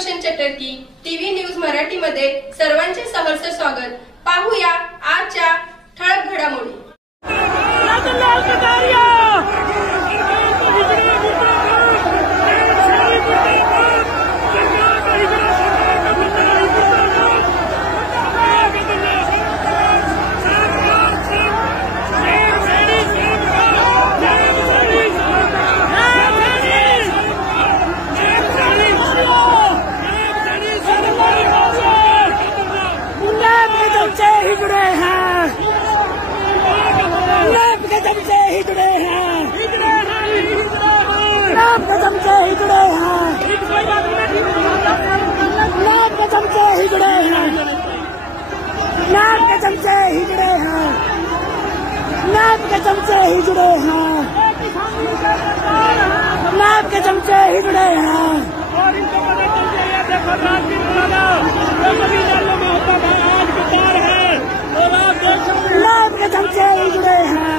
रोशन चटर्की TV news Marathi मध्ये सर्वांचे सहर्ष स्वागत। पाहूया आजच्या ठळक घडामोडी। ही जुड़े हैं, नाम कदम से ही जुड़े हैं, नाम कदम से ही जुड़े हैं, नाम कदम से ही जुड़े हैं, नाम कदम से ही जुड़े हैं, नाम कदम से ही जुड़े हैं, नाम कदम से ही जुड़े हैं। और इनको पता चल जाएगा, देखो राजवीर नाम कदम से ही जुड़े हैं।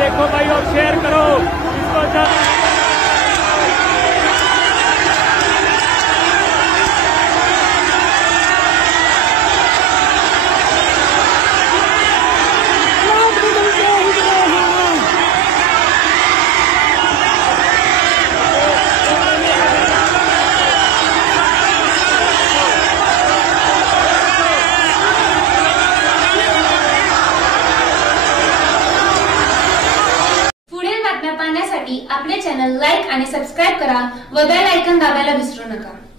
देखो भाई और शेयर करो इसको पाहण्यासाठी आपले चॅनल लाईक आणि सबस्क्राइब करा व बेल आयकॉन दाबायला विसरू नका।